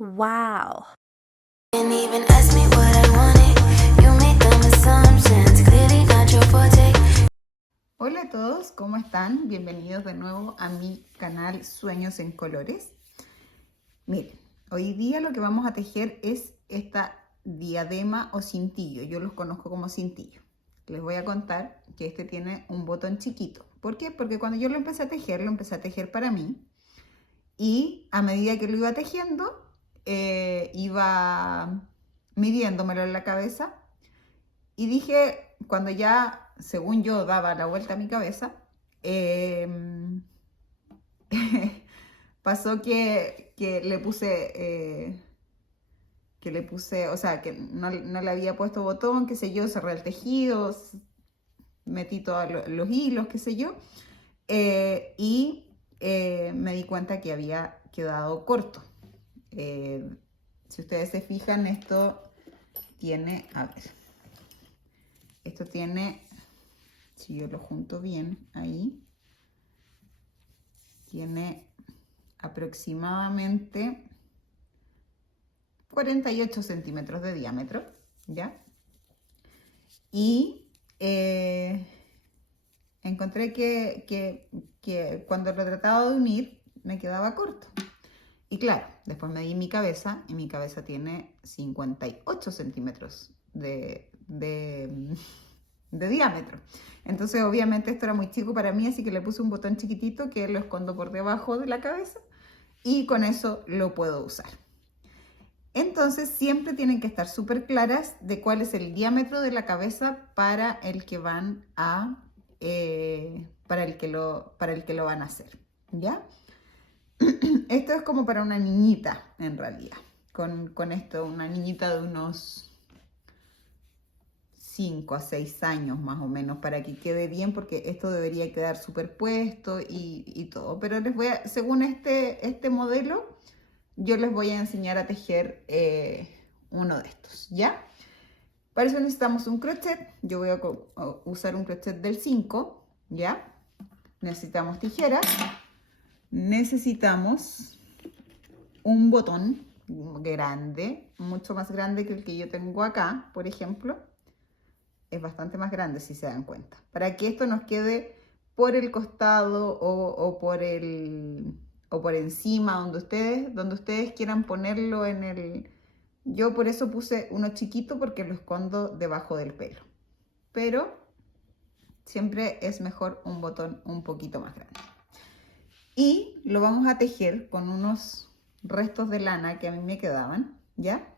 Wow. Didn't even ask me what I wanted. You made dumb assumptions, clearly not your forte. Hola a todos, ¿cómo están? Bienvenidos de nuevo a mi canal Sueños en Colores. Miren, hoy día lo que vamos a tejer es esta diadema o cintillo. Yo los conozco como cintillo. Les voy a contar que este tiene un botón chiquito. ¿Por qué? Porque cuando yo lo empecé a tejer para mí. Y a medida que lo iba tejiendo, iba midiéndomelo en la cabeza. Y dije, cuando ya, según yo, daba la vuelta a mi cabeza, pasó que le puse, o sea, que no le había puesto botón, qué sé yo, cerré el tejido, metí todos los hilos, qué sé yo, me di cuenta que había quedado corto. Si ustedes se fijan, esto tiene, a ver, esto tiene, si yo lo junto bien ahí, tiene aproximadamente 48 centímetros de diámetro, ¿ya? Y encontré que cuando lo trataba de unir me quedaba corto. Y claro, después me di mi cabeza y mi cabeza tiene 58 centímetros de diámetro. Entonces obviamente esto era muy chico para mí, así que le puse un botón chiquitito que lo escondo por debajo de la cabeza y con eso lo puedo usar. Entonces siempre tienen que estar súper claras de cuál es el diámetro de la cabeza para el que van a para el que lo van a hacer, ¿ya? Esto es como para una niñita en realidad. Con esto, una niñita de unos 5 a 6 años más o menos, para que quede bien, porque esto debería quedar superpuesto y todo. Pero les voy a, según este modelo, yo les voy a enseñar a tejer uno de estos, ¿ya? Para eso necesitamos un crochet. Yo voy a usar un crochet del 5, ¿ya? Necesitamos tijeras. Necesitamos un botón grande, mucho más grande que el que yo tengo acá, por ejemplo. Es bastante más grande, si se dan cuenta. Para que esto nos quede por el costado o por encima, donde ustedes quieran ponerlo en el... Yo por eso puse uno chiquito, porque lo escondo debajo del pelo. Pero siempre es mejor un botón un poquito más grande. Y lo vamos a tejer con unos restos de lana que a mí me quedaban, ¿ya?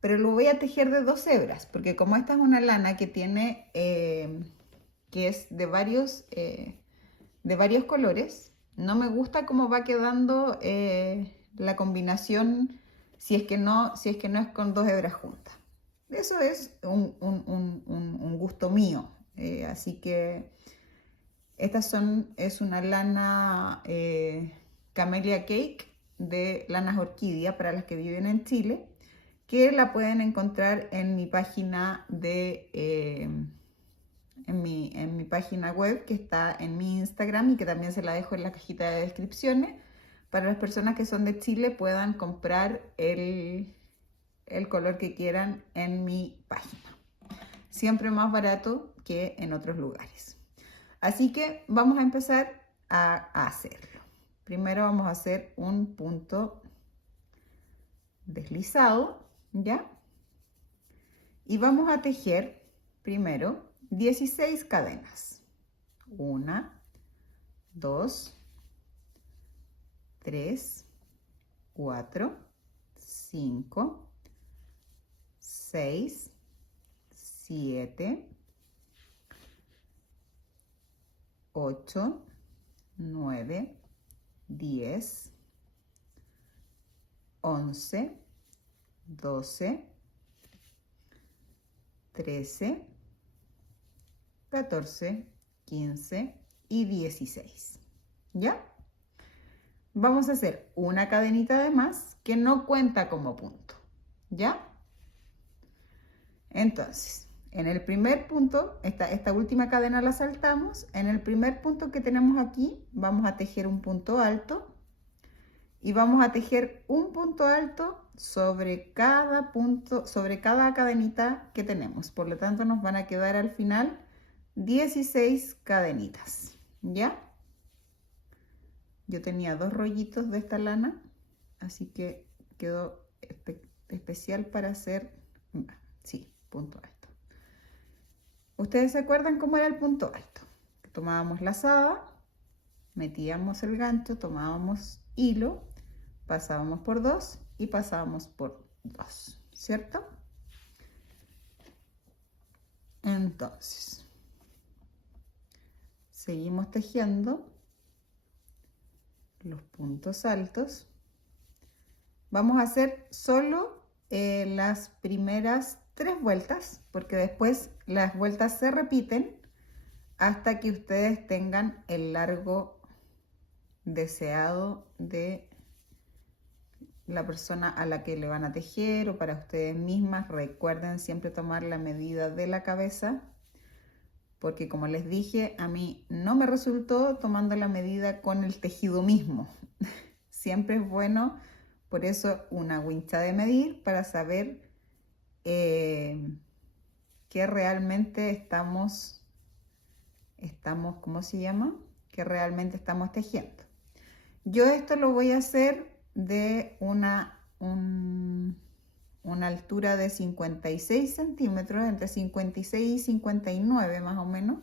Pero lo voy a tejer de 2 hebras, porque como esta es una lana que tiene, que es de varios colores, no me gusta cómo va quedando la combinación si es que no es con 2 hebras juntas. Eso es un gusto mío, así que es una lana Camellia Cake de lanas orquídea para las que viven en Chile, que la pueden encontrar en mi página en mi página web, que está en mi Instagram y que también se la dejo en la cajita de descripciones, para las personas que son de Chile puedan comprar el color que quieran en mi página. Siempre más barato que en otros lugares. Así que vamos a empezar a hacerlo. Primero vamos a hacer un punto deslizado, ¿ya? Y vamos a tejer primero 16 cadenas. 1, 2, 3, 4, 5, 6, 7, 8, 9, 10, 11, 12, 13, 14, 15 y 16. ¿Ya? Vamos a hacer una cadenita de más que no cuenta como punto. ¿Ya? Entonces, en el primer punto, esta última cadena la saltamos. En el primer punto que tenemos aquí, vamos a tejer un punto alto y vamos a tejer un punto alto sobre cada punto, sobre cada cadenita que tenemos. Por lo tanto, nos van a quedar al final 16 cadenitas, ¿ya? Yo tenía 2 rollitos de esta lana, así que quedó especial para hacer, sí, punto alto. ¿Ustedes se acuerdan cómo era el punto alto? Tomábamos lazada, metíamos el gancho, tomábamos hilo, pasábamos por 2 y pasábamos por 2, ¿cierto? Entonces, seguimos tejiendo los puntos altos. Vamos a hacer solo las primeras 3 vueltas, porque después las vueltas se repiten hasta que ustedes tengan el largo deseado de la persona a la que le van a tejer o para ustedes mismas. Recuerden siempre tomar la medida de la cabeza, porque como les dije, a mí no me resultó tomando la medida con el tejido mismo. Siempre es bueno, por eso, una wincha de medir para saber que realmente estamos, ¿cómo se llama? Que realmente estamos tejiendo. Yo esto lo voy a hacer de una altura de 56 centímetros, entre 56 y 59 más o menos,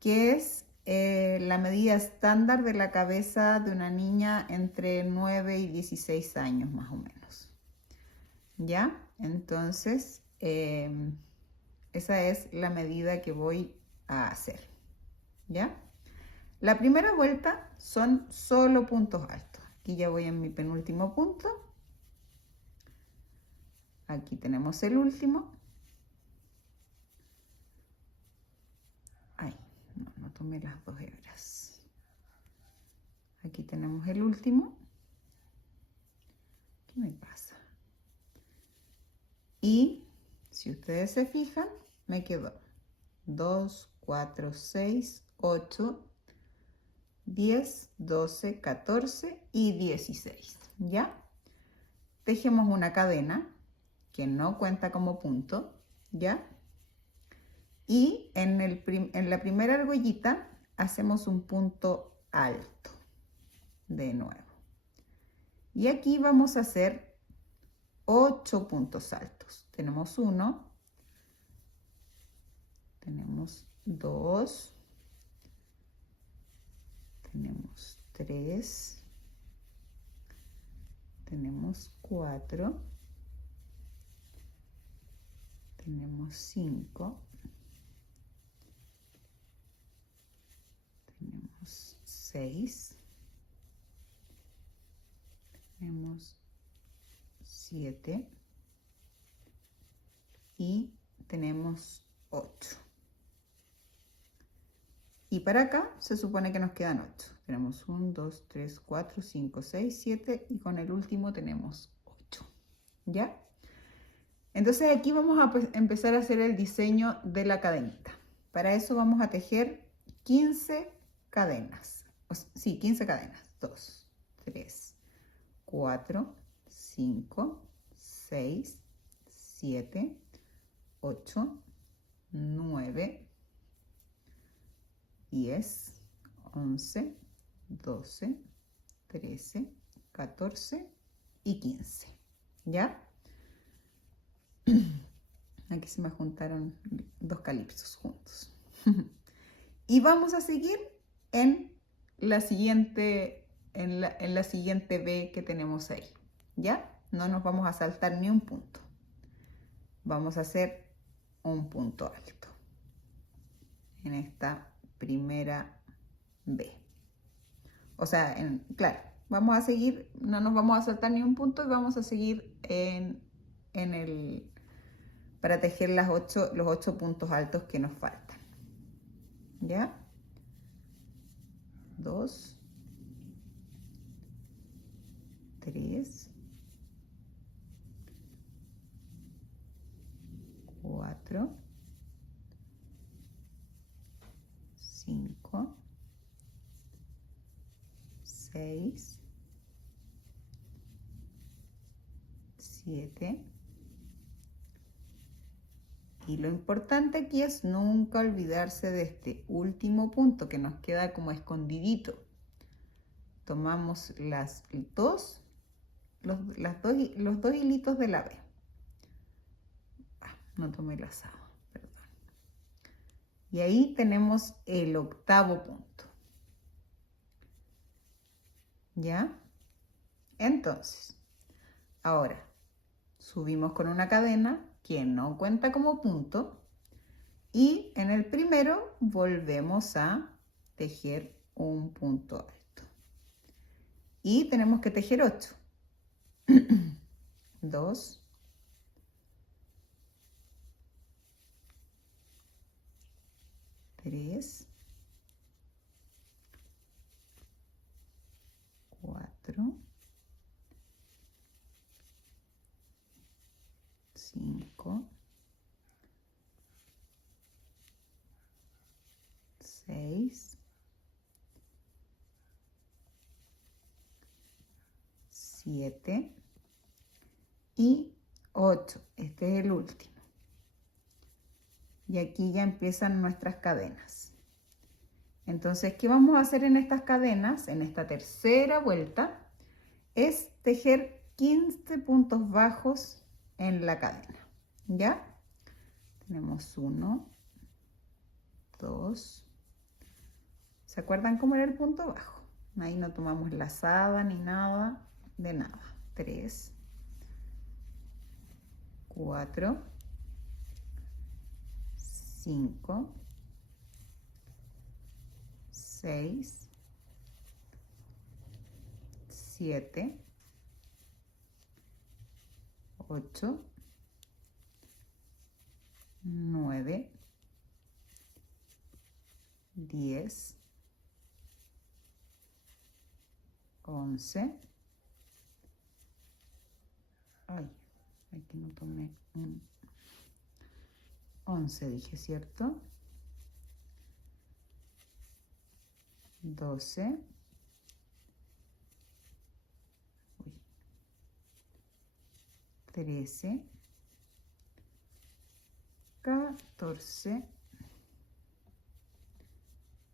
que es la medida estándar de la cabeza de una niña entre 9 y 16 años más o menos. ¿Ya? Entonces, esa es la medida que voy a hacer. ¿Ya? La primera vuelta son solo puntos altos. Aquí ya voy en mi penúltimo punto. Aquí tenemos el último. Ahí, no tomé las 2 hebras. Aquí tenemos el último. ¿Qué me pasa? Y si ustedes se fijan, me quedó 2, 4, 6, 8, 10, 12, 14 y 16, ¿ya? Tejemos una cadena que no cuenta como punto, ¿ya? Y en la primera argollita hacemos un punto alto de nuevo. Y aquí vamos a hacer 8 puntos altos. Tenemos 1, tenemos 2, tenemos 3, tenemos 4, tenemos 5, tenemos 6, tenemos 7 y tenemos 8. Y para acá se supone que nos quedan 8. Tenemos 1, 2, 3, 4, 5, 6, 7 y con el último tenemos 8. ¿Ya? Entonces aquí vamos a empezar a hacer el diseño de la cadenita. Para eso vamos a tejer 15 cadenas. Sí, 15 cadenas. 2, 3, 4, 5, 6, 7, 8, 9, 10, 11, 12, 13, 14 y 15. ¿Ya? Aquí se me juntaron 2 calipsos juntos. Y vamos a seguir en la siguiente, en la siguiente B que tenemos ahí. ¿Ya? No nos vamos a saltar ni un punto. Vamos a hacer un punto alto en esta primera B. O sea, claro, vamos a seguir, no nos vamos a saltar ni un punto y vamos a seguir para tejer los 8 puntos altos que nos faltan. ¿Ya? 2, 3, 4, 5, 6, 7. Y lo importante aquí es nunca olvidarse de este último punto que nos queda como escondidito. Tomamos los dos hilitos de la B. No tomé lazado, perdón. Y ahí tenemos el octavo punto. ¿Ya? Entonces, ahora subimos con una cadena que no cuenta como punto y en el primero volvemos a tejer un punto alto. Y tenemos que tejer 8. 2, 3, 4, 5, 6, 7 y 8. Este es el último. Y aquí ya empiezan nuestras cadenas. Entonces, ¿qué vamos a hacer en estas cadenas? En esta tercera vuelta es tejer 15 puntos bajos en la cadena. ¿Ya? Tenemos 1, 2. ¿Se acuerdan cómo era el punto bajo? Ahí no tomamos lazada ni nada de nada. 3, 4, 5, 6, 7, 8, 9, 10, 11. Ay, aquí no tomé un 11, dije, ¿cierto? 12. Uy, 13. 14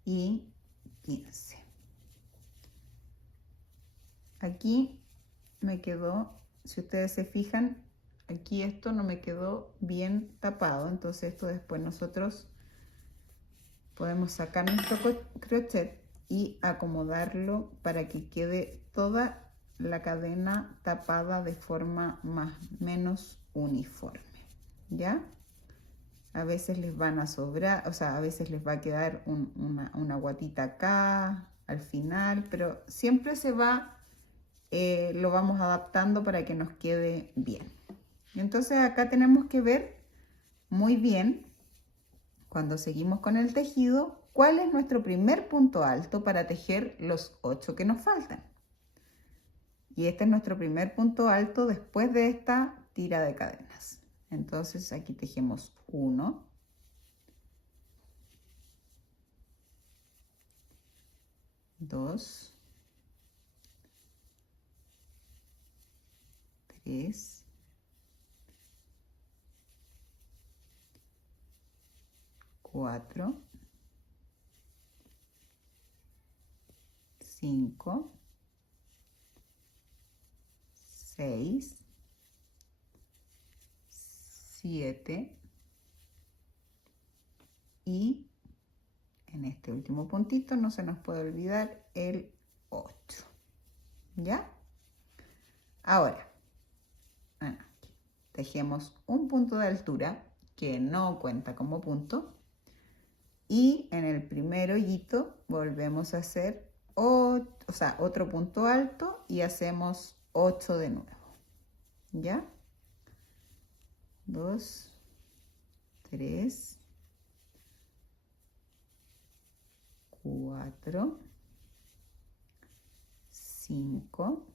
y 15. Aquí me quedó, si ustedes se fijan, aquí esto no me quedó bien tapado, entonces esto después nosotros podemos sacar nuestro crochet y acomodarlo para que quede toda la cadena tapada de forma más o menos uniforme, ¿ya? A veces les van a sobrar, o sea, a veces les va a quedar una guatita acá al final, pero siempre se va, lo vamos adaptando para que nos quede bien. Entonces acá tenemos que ver muy bien, cuando seguimos con el tejido, cuál es nuestro primer punto alto para tejer los 8 que nos faltan. Y este es nuestro primer punto alto después de esta tira de cadenas. Entonces aquí tejemos 1, 2, 3, 4, 5, 6, 7 y en este último puntito no se nos puede olvidar el 8. ¿Ya? Ahora, tejemos un punto de altura que no cuenta como punto y en el primer hoyito volvemos a hacer otro punto alto y hacemos 8 de nuevo. ¿Ya? 2, 3, 4, 5,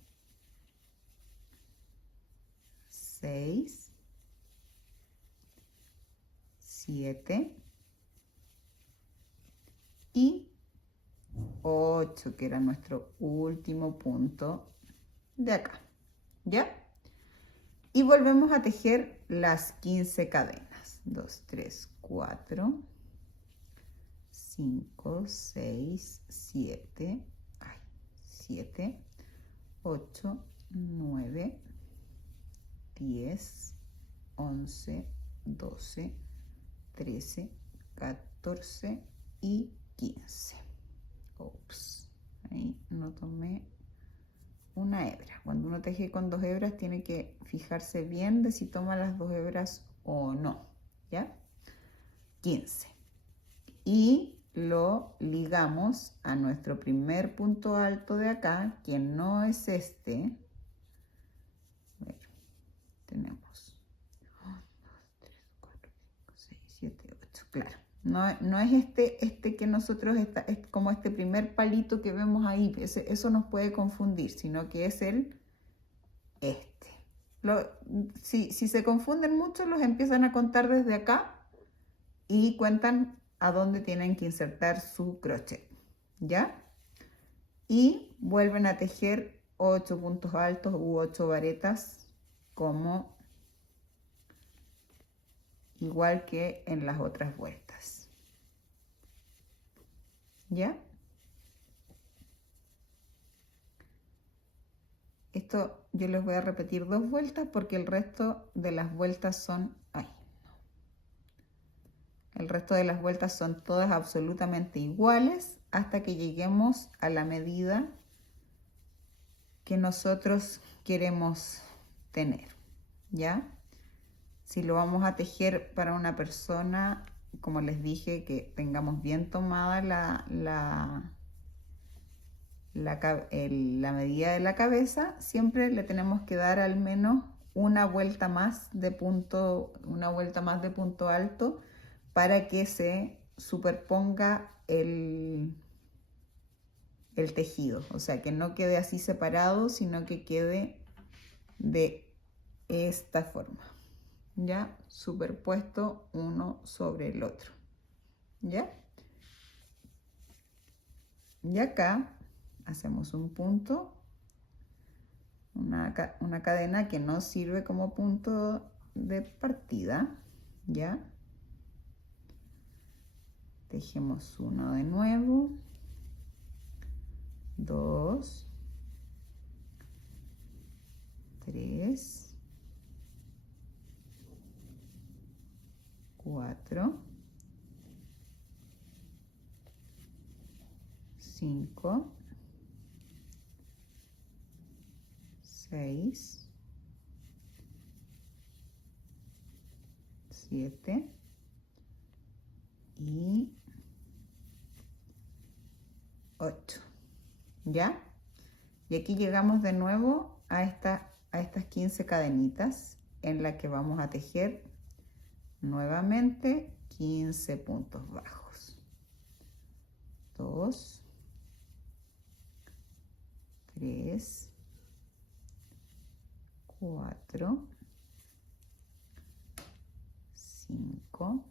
6, 7 y 8, que era nuestro último punto de acá. ¿Ya? Y volvemos a tejer las 15 cadenas. 2, 3, 4, 5, 6, 7, 7, 8, 9, 10, 11, 12, 13, 14 y 15. Ups, ahí no tomé una hebra. Cuando uno teje con 2 hebras tiene que fijarse bien de si toma las 2 hebras o no, ¿ya? 15. Y lo ligamos a nuestro primer punto alto de acá, que no es este. Bueno, tenemos 1, 2, 3, 4, 5, 6, 7, 8, claro. No es este que nosotros, es como este primer palito que vemos ahí, eso nos puede confundir, sino que es este. Si se confunden mucho, los empiezan a contar desde acá y cuentan a dónde tienen que insertar su crochet, ¿ya? Y vuelven a tejer 8 puntos altos u 8 varetas como igual que en las otras vueltas, ¿ya? Esto yo les voy a repetir 2 vueltas porque el resto de las vueltas son... El resto de las vueltas son todas absolutamente iguales hasta que lleguemos a la medida que nosotros queremos tener, ¿ya? Si lo vamos a tejer para una persona, como les dije, que tengamos bien tomada la medida de la cabeza, siempre le tenemos que dar al menos una vuelta más de punto alto para que se superponga el tejido, o sea, que no quede así separado, sino que quede de esta forma, ya superpuesto uno sobre el otro, ya. Y acá hacemos un punto, una cadena que no sirve como punto de partida, ya. Tejemos uno de nuevo, 2, 3, 4, 5, 6, 7 y 8, ¿ya? Y aquí llegamos de nuevo a estas 15 cadenitas en la que vamos a tejer nuevamente 15 puntos bajos. 2, 3, 4, 5,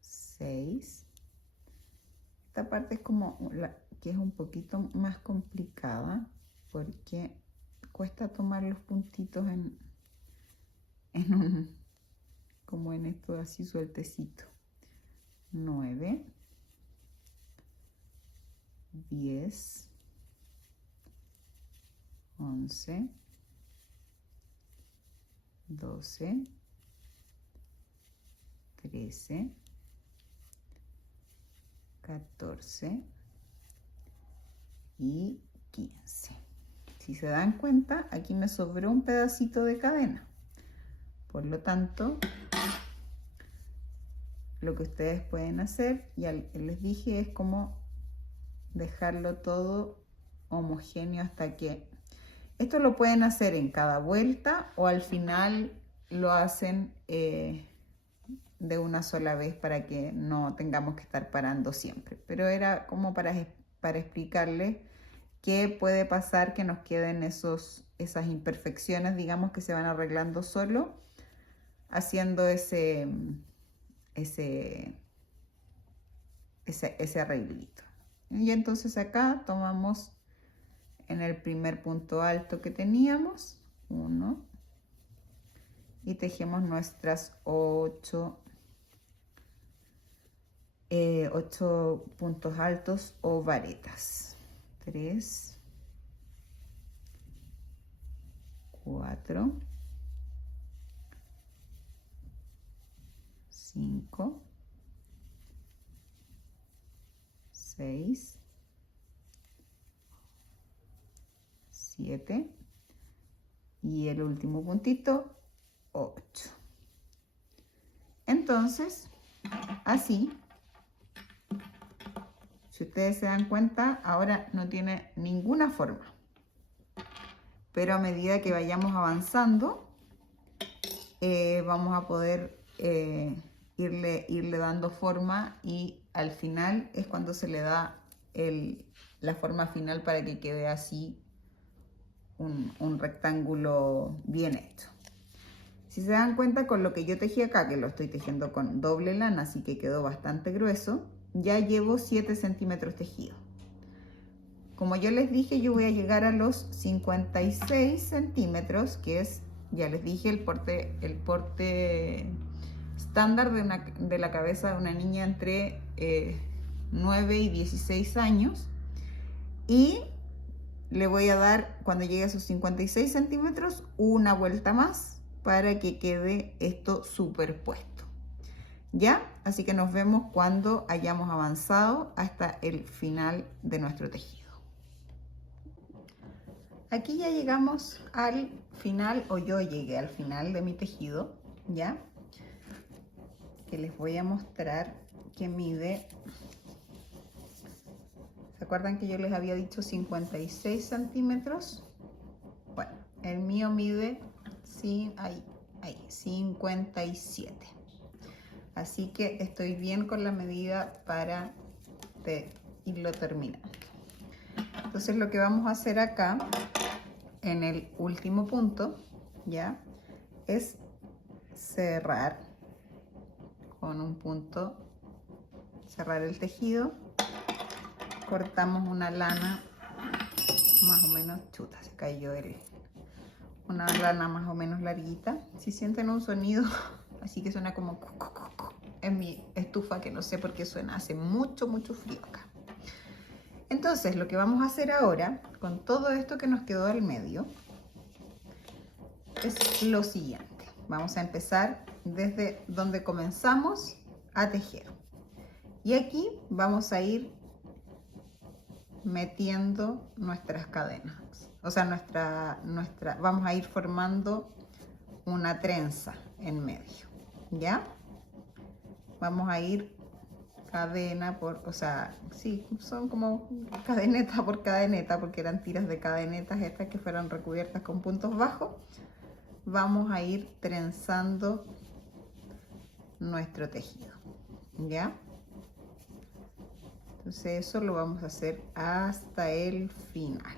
6. Esta parte es como la que es un poquito más complicada porque cuesta tomar los puntitos como en esto así sueltecito. 9, 10, 11, 12, 13, 14 y 15. Si se dan cuenta, aquí me sobró un pedacito de cadena. Por lo tanto, lo que ustedes pueden hacer, ya les dije, es como dejarlo todo homogéneo hasta que... Esto lo pueden hacer en cada vuelta o al final lo hacen de una sola vez para que no tengamos que estar parando siempre. Pero era como para explicarles qué puede pasar que nos queden esas imperfecciones, digamos, que se van arreglando solo haciendo ese arreglito. Y entonces acá tomamos en el primer punto alto que teníamos, 1, y tejemos nuestras 8 puntos altos o varetas. 3, 4, 5, 6, 7 y el último puntito 8. Entonces, así, si ustedes se dan cuenta, ahora no tiene ninguna forma. Pero a medida que vayamos avanzando, vamos a poder irle dando forma, y al final es cuando se le da la forma final para que quede así un rectángulo bien hecho. Si se dan cuenta, con lo que yo tejí acá, que lo estoy tejiendo con doble lana, así que quedó bastante grueso, ya llevo 7 centímetros tejido. Como yo les dije, yo voy a llegar a los 56 centímetros, que es, ya les dije, el porte estándar de la cabeza de una niña entre 9 y 16 años. Y le voy a dar, cuando llegue a sus 56 centímetros, una vuelta más para que quede esto superpuesto. ¿Ya? Así que nos vemos cuando hayamos avanzado hasta el final de nuestro tejido. Aquí ya llegamos al final, o yo llegué al final de mi tejido, ¿ya? Que les voy a mostrar que mide... ¿Se acuerdan que yo les había dicho 56 centímetros? Bueno, el mío mide, sí, ahí, 57. Así que estoy bien con la medida para irlo terminando. Entonces lo que vamos a hacer acá, en el último punto, ya, es cerrar con un punto, cerrar el tejido. Cortamos una lana más o menos, chuta, se cayó una lana más o menos larguita. Si sienten un sonido así que suena como en mi estufa, que no sé por qué suena, hace mucho frío acá. Entonces lo que vamos a hacer ahora, con todo esto que nos quedó al medio, es lo siguiente. Vamos a empezar desde donde comenzamos a tejer, y aquí vamos a ir metiendo nuestras cadenas, o sea, vamos a ir formando una trenza en medio, ¿ya? Vamos a ir cadena por, o sea, sí, son como cadeneta por cadeneta, porque eran tiras de cadenetas estas que fueron recubiertas con puntos bajos. Vamos a ir trenzando nuestro tejido, ¿ya? Entonces eso lo vamos a hacer hasta el final.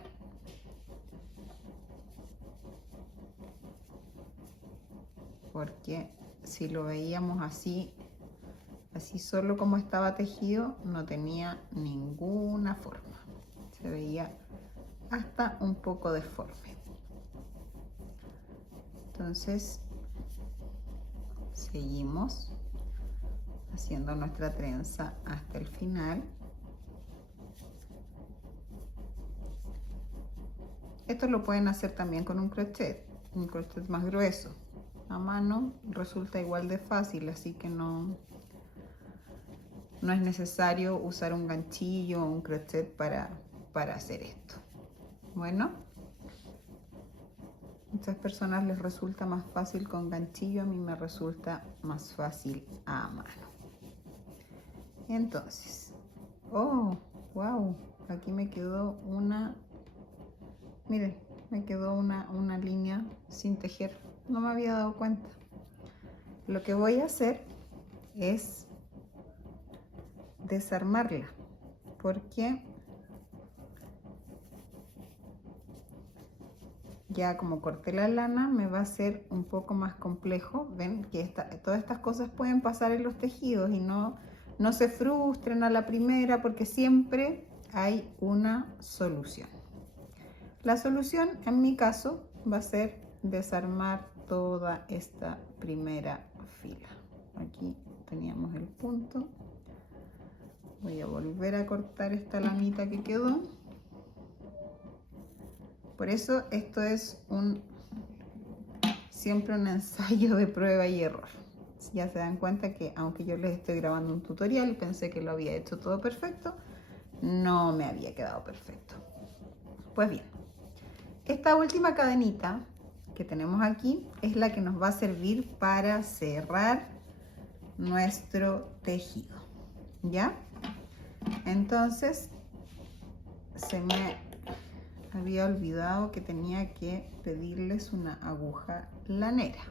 Porque si lo veíamos así solo como estaba tejido, no tenía ninguna forma. Se veía hasta un poco deforme. Entonces seguimos haciendo nuestra trenza hasta el final. Esto lo pueden hacer también con un crochet más grueso. A mano resulta igual de fácil, así que no es necesario usar un ganchillo o un crochet para hacer esto. Bueno, a muchas personas les resulta más fácil con ganchillo, a mí me resulta más fácil a mano. Entonces, oh, wow, aquí me quedó una, miren, me quedó una línea sin tejer, no me había dado cuenta. Lo que voy a hacer es desarmarla, porque ya como corté la lana me va a ser un poco más complejo. Ven que todas estas cosas pueden pasar en los tejidos, y no se frustren a la primera, porque siempre hay una solución. La solución en mi caso va a ser desarmar toda esta primera fila. Aquí teníamos el punto. Voy a volver a cortar esta lamita que quedó. Por eso esto es siempre un ensayo de prueba y error. Ya se dan cuenta que aunque yo les estoy grabando un tutorial, pensé que lo había hecho todo perfecto, no me había quedado perfecto. Pues bien, esta última cadenita que tenemos aquí es la que nos va a servir para cerrar nuestro tejido, ¿ya? Entonces, se me había olvidado que tenía que pedirles una aguja lanera.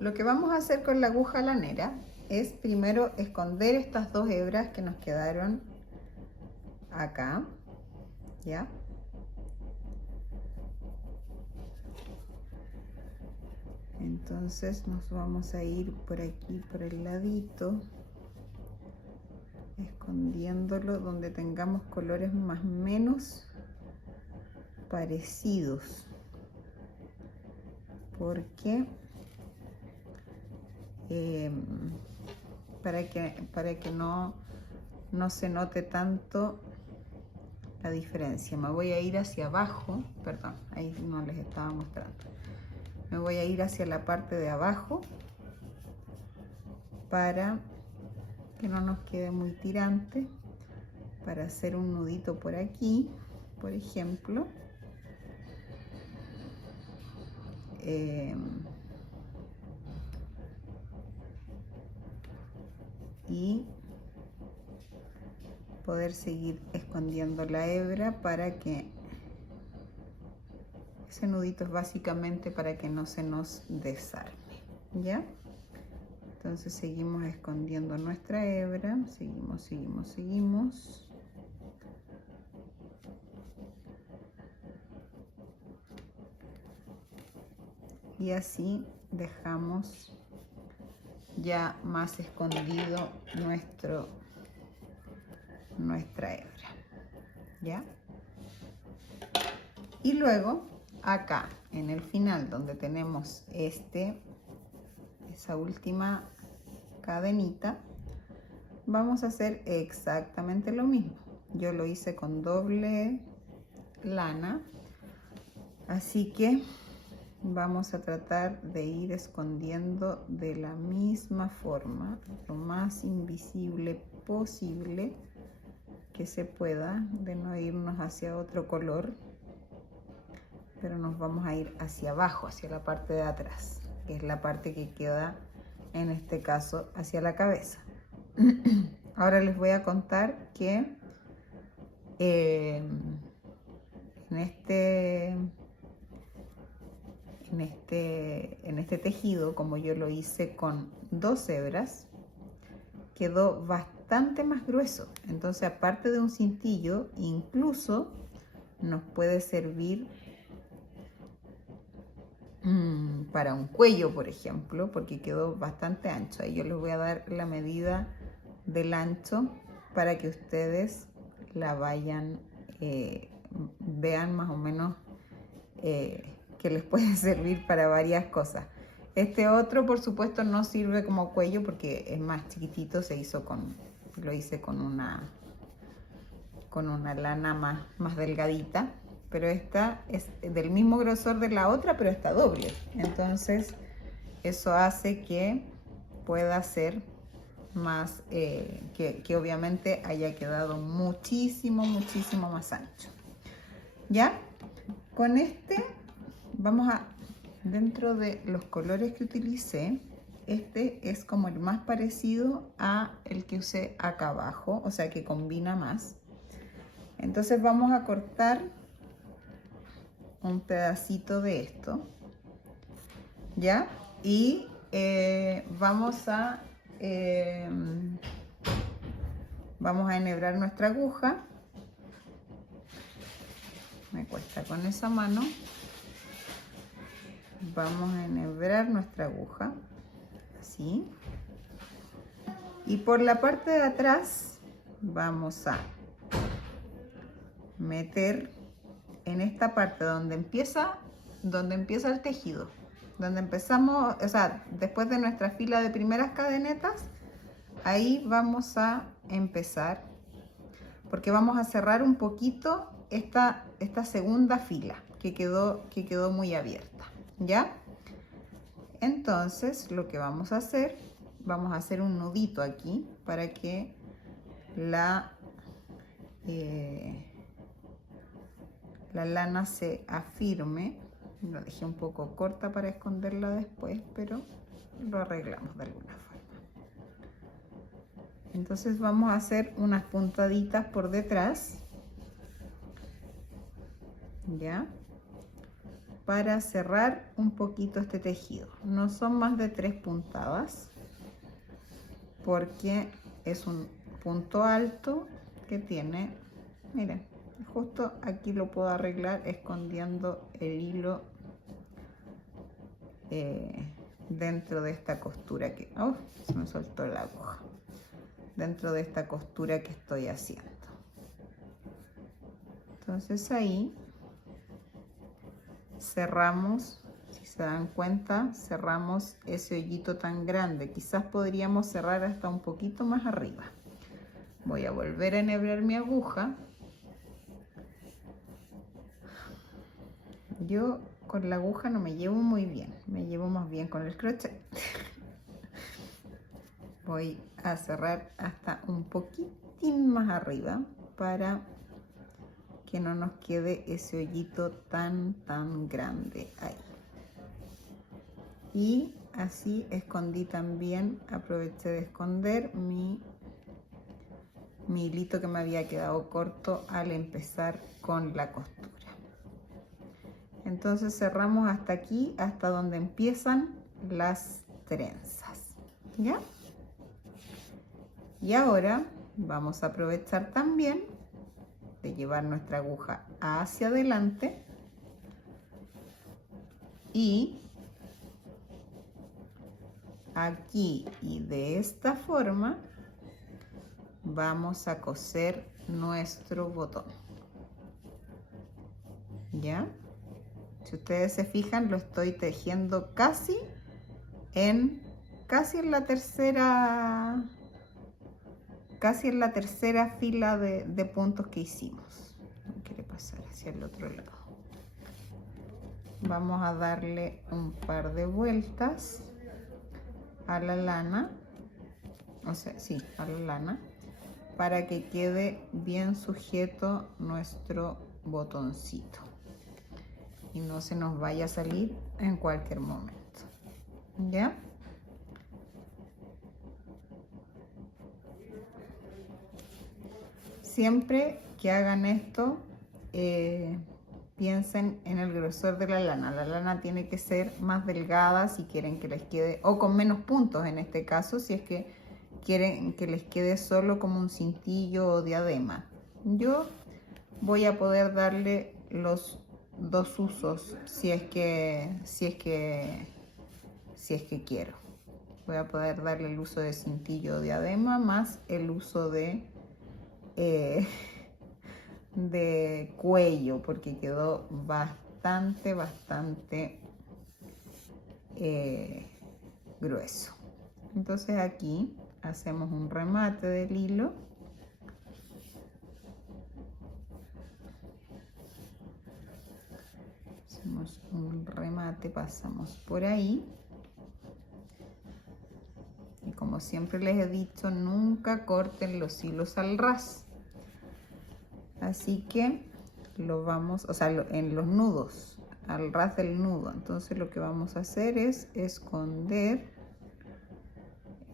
Lo que vamos a hacer con la aguja lanera es primero esconder estas dos hebras que nos quedaron acá, ¿ya? Entonces nos vamos a ir por aquí, por el ladito, escondiéndolo donde tengamos colores más o menos parecidos, porque para que no se note tanto la diferencia. Me voy a ir hacia abajo, perdón, ahí no les estaba mostrando. Me voy a ir hacia la parte de abajo para que no nos quede muy tirante, para hacer un nudito por aquí, por ejemplo. Y poder seguir escondiendo la hebra para que ese nudito es básicamente para que no se nos desarme, ¿ya? Entonces seguimos escondiendo nuestra hebra, seguimos. Y así dejamos ya más escondido nuestra hebra, ¿ya? Y luego acá en el final donde tenemos esa última cadenita, vamos a hacer exactamente lo mismo. Yo lo hice con doble lana, así que vamos a tratar de ir escondiendo de la misma forma, lo más invisible posible que se pueda, de no irnos hacia otro color, pero nos vamos a ir hacia abajo, hacia la parte de atrás, que es la parte que queda en este caso hacia la cabeza. Ahora les voy a contar que en este tejido, como yo lo hice con 2 hebras, quedó bastante más grueso. Entonces, aparte de un cintillo, incluso nos puede servir para un cuello, por ejemplo, porque quedó bastante ancho. Ahí yo les voy a dar la medida del ancho para que ustedes la vayan, vean más o menos que les puede servir para varias cosas. Este otro, por supuesto, no sirve como cuello porque es más chiquitito, lo hice con una lana más delgadita, pero esta es del mismo grosor de la otra, pero está doble. Entonces, eso hace que pueda ser más, que obviamente haya quedado muchísimo más ancho. ¿Ya? Con vamos a, dentro de los colores que utilicé, este es como el más parecido a el que usé acá abajo, o sea que combina más. Entonces vamos a cortar un pedacito de esto, ¿ya? Y vamos a enhebrar nuestra aguja. Me cuesta con esa mano. Vamos a enhebrar nuestra aguja, así. Y por la parte de atrás vamos a meter en esta parte donde empieza el tejido, donde empezamos, o sea, después de nuestra fila de primeras cadenetas, ahí vamos a empezar, porque vamos a cerrar un poquito esta segunda fila que quedó muy abierta, ¿ya? Entonces, lo que vamos a hacer un nudito aquí para que la lana se afirme. Lo dejé un poco corta para esconderla después, pero lo arreglamos de alguna forma. Entonces vamos a hacer unas puntaditas por detrás, ¿ya? Para cerrar un poquito este tejido. No son más de 3 puntadas, porque es un punto alto que tiene, miren, justo aquí lo puedo arreglar escondiendo el hilo dentro de esta costura que, se me soltó la aguja, dentro de esta costura que estoy haciendo. Entonces ahí cerramos, si se dan cuenta, cerramos ese hoyito tan grande. Quizás podríamos cerrar hasta un poquito más arriba. Voy a volver a enhebrar mi aguja. Yo con la aguja no me llevo muy bien, me llevo más bien con el crochet. Voy a cerrar hasta un poquitín más arriba para que no nos quede ese hoyito tan grande ahí. Y así escondí también, aproveché de esconder mi hilito que me había quedado corto al empezar con la costura. Entonces cerramos hasta aquí, hasta donde empiezan las trenzas, ¿ya? Y ahora vamos a aprovechar también de llevar nuestra aguja hacia adelante y aquí y de esta forma vamos a coser nuestro botón, ¿ya? Si ustedes se fijan, lo estoy tejiendo casi en la tercera fila de puntos que hicimos. No quiere pasar hacia el otro lado. Vamos a darle un par de vueltas a la lana, a la lana, para que quede bien sujeto nuestro botoncito y no se nos vaya a salir en cualquier momento, ¿ya? Siempre que hagan esto, piensen en el grosor de la lana. La lana tiene que ser más delgada si quieren que les quede, o con menos puntos en este caso, si es que quieren que les quede solo como un cintillo o diadema. Yo voy a poder darle los 2 usos si es que quiero. Voy a poder darle el uso de cintillo o diadema más el uso de cuello, porque quedó bastante grueso. Entonces aquí hacemos un remate del hilo. Hacemos un remate, pasamos por ahí. Y como siempre les he dicho, nunca corten los hilos al ras. Así que lo vamos, en los nudos, al ras del nudo. Entonces lo que vamos a hacer es esconder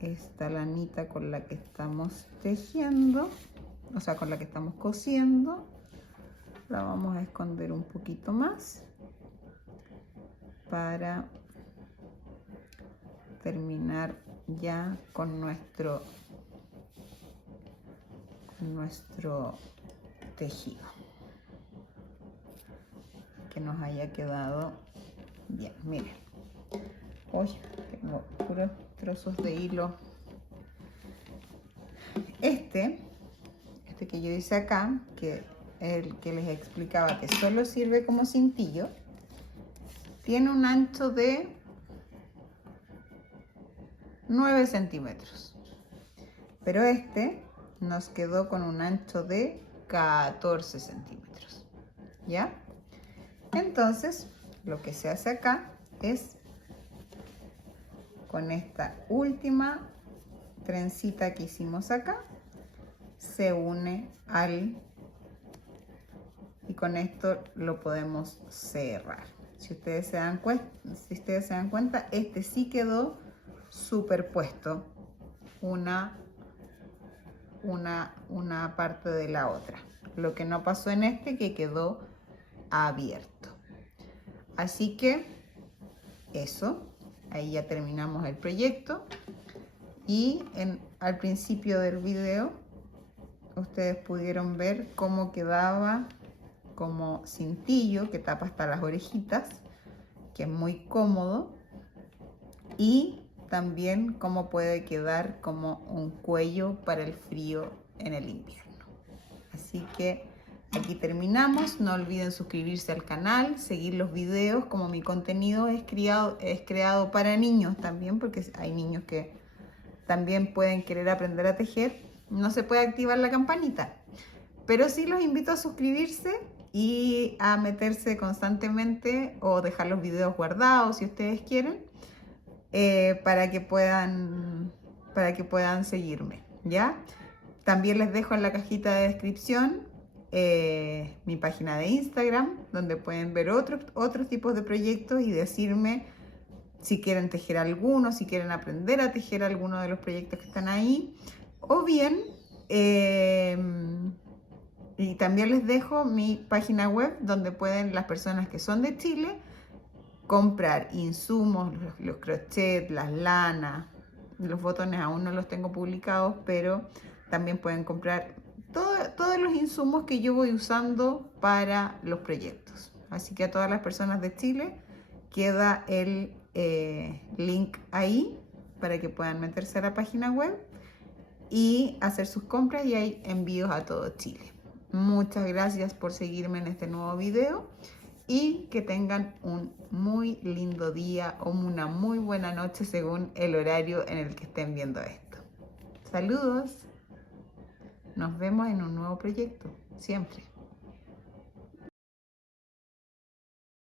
esta lanita con la que estamos tejiendo, con la que estamos cosiendo. La vamos a esconder un poquito más para terminar ya con nuestro tejido, que nos haya quedado bien. Miren, hoy tengo puros trozos de hilo. Este que yo hice acá, que el que les explicaba que solo sirve como cintillo, tiene un ancho de 9 centímetros. Pero este nos quedó con un ancho de 14 centímetros. ¿Ya? Entonces, lo que se hace acá es con esta última trencita que hicimos acá, se une y con esto lo podemos cerrar. Si ustedes se dan cuenta, este sí quedó superpuesto una parte de la otra. Lo que no pasó en este, que quedó abierto. Así que eso, ahí ya terminamos el proyecto. Y al principio del video ustedes pudieron ver cómo quedaba como cintillo que tapa hasta las orejitas, que es muy cómodo, y también cómo puede quedar como un cuello para el frío en el invierno. Así que aquí terminamos. No olviden suscribirse al canal, seguir los videos, como mi contenido es creado para niños también, porque hay niños que también pueden querer aprender a tejer. No se puede activar la campanita, pero sí los invito a suscribirse y a meterse constantemente o dejar los videos guardados si ustedes quieren, para que puedan seguirme, ¿ya? También les dejo en la cajita de descripción mi página de Instagram, donde pueden ver otros tipos de proyectos y decirme si quieren tejer alguno, si quieren aprender a tejer alguno de los proyectos que están ahí. O bien, y también les dejo mi página web, donde pueden las personas que son de Chile comprar insumos, los crochets, las lanas, los botones aún no los tengo publicados, pero también pueden comprar todos los insumos que yo voy usando para los proyectos. Así que a todas las personas de Chile queda el link ahí para que puedan meterse a la página web y hacer sus compras, y hay envíos a todo Chile. Muchas gracias por seguirme en este nuevo video y que tengan un muy lindo día o una muy buena noche según el horario en el que estén viendo esto. Saludos. Nos vemos en un nuevo proyecto, siempre.